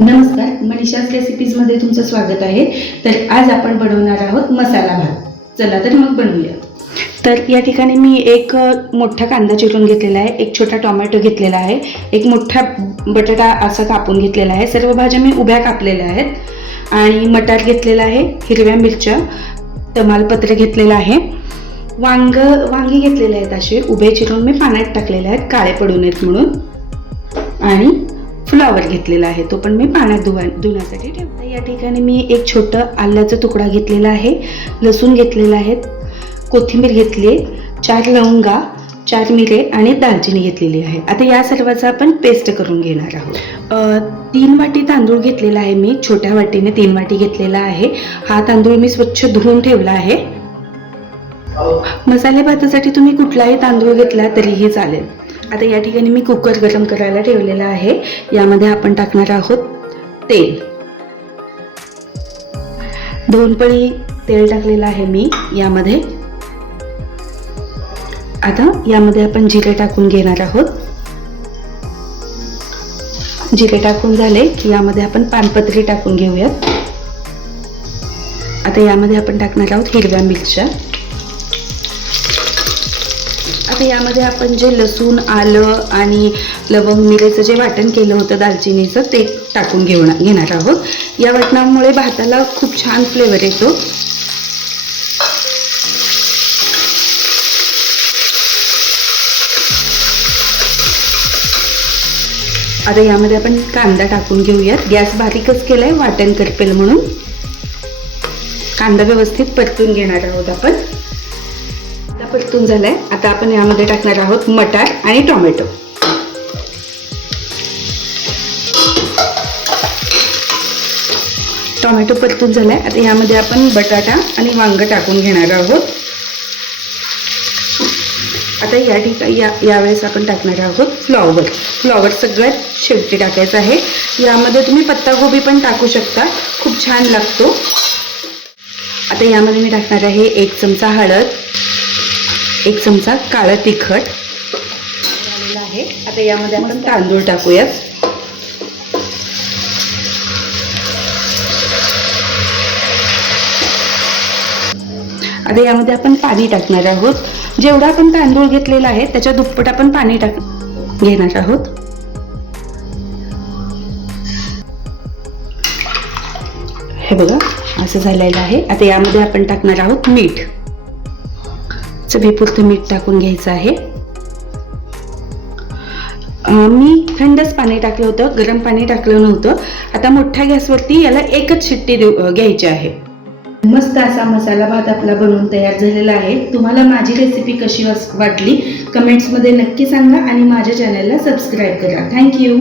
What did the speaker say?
नमस्कार, मनीषास रेसिपीजमध्ये तुमचं स्वागत आहे। तर आज आपण बनवणार आहोत मसाला भात। चला तर मग बनवूया। तर या ठिकाणी मी एक मोठा कांदा चिरून घेतलेला आहे, एक छोटा टोमॅटो घेतलेला आहे, एक मोठा बटाटा असा कापून घेतलेला आहे। सर्व भाज्या मी उभ्या कापलेल्या आहेत आणि मटार घेतलेला आहे, हिरव्या मिरच्या, तमालपत्र घेतलेला आहे, वांगी घेतलेले आहेत असे उभे चिरून मी पाण्यात टाकलेले आहेत काळे पडू नयेत म्हणून, आणि फ्लावर घेतलेला आहे, तो पण मी पाण्यात धुण्यासाठी ठेवते। या ठिकाणी मी एक छोटा आल्याचा तुकडा घेतलेला आहे, लसूण घेतलेला आहे, कोथिंबीर घेतली, 4 लवंगा, 4 मिरे आणि दालचिनी घेतलेली आहे। आता या सर्वाचा आपण पेस्ट करून घेणार आहोत। 3 वाटी तांदूळ घेतलेला आहे मी, छोट्या वाटीने 3 वाटी घेतलेला आहे। हा तांदूळ मी स्वच्छ धुवून ठेवला आहे। मसाले भातासाठी तुम्ही कुठलाही तांदूळ घेतला तरीही चालेल। आता या ठिकाणी मी कुकर गरम करायला ठेवलेला आहे, यामध्ये आपण टाकणार आहोत तेल। 2 पळी तेल टाकलेलं आहे मी यामध्ये। आता यामध्ये आपण जिरे टाकून घेणार आहोत। जिरे टाकून झाले की यामध्ये आपण पानपत्री टाकून घेऊयात। आता यामध्ये आपण टाकणार आहोत हिरव्या मिरच्या। आता यामध्ये आपण जे लसूण, आलं आणि लवंग, मिरेचं जे वाटण केलं होतं दालचिनीचं, ते टाकून घेणार आहोत। या वाटणामुळे भाताला खूप छान फ्लेवर येतो। आता यामध्ये आपण कांदा टाकून घेऊयात। गॅस बारीकच केलाय वाटण करपेल म्हणून। कांदा व्यवस्थित परतून घेणार आहोत आपण। परतून झालाय, आता आपण यामध्ये टाकणार आहोत मटार आणि टोमॅटो। टोमॅटो परतून झालाय, आता यामध्ये आपण बटाटा आणि वांग टाकून घेणार आहोत। आता या ठिकाणी यावेळेस आपण टाकणार आहोत फ्लॉवर सगळ्यात शेवटी टाकायचं आहे। यामध्ये तुम्ही पत्तागोबी पण टाकू शकता, खूप छान लागतो। आता यामध्ये मी टाकणार आहे 1 चमचा हळद, 1 चमचा काळं तिखट झालेलं आहे। आता यामध्ये आपण तांदूळ टाकूयात। आता यामध्ये आपण पाणी टाकणार आहोत। जेवढा आपण तांदूळ घेतलेला आहे त्याच्या दुप्पट आपण पाणी घेणार आहोत। हे बघा असं झालेलं आहे। आता यामध्ये आपण टाकणार आहोत मीठ, चवीपुरतं मीठ टाकून घ्यायचं आहे। मी थंडच पाणी टाकलं होतं, गरम पाणी टाकलं नव्हतं। आता मोठ्या गॅसवरती याला एकच शिट्टी घ्यायची आहे। मस्त असा मसाला भात आपला बनवून तयार झालेला आहे। तुम्हाला माझी रेसिपी कशी वाटली कमेंट्समध्ये नक्की सांगा आणि माझ्या चॅनलला सबस्क्राईब करा। थँक्यू।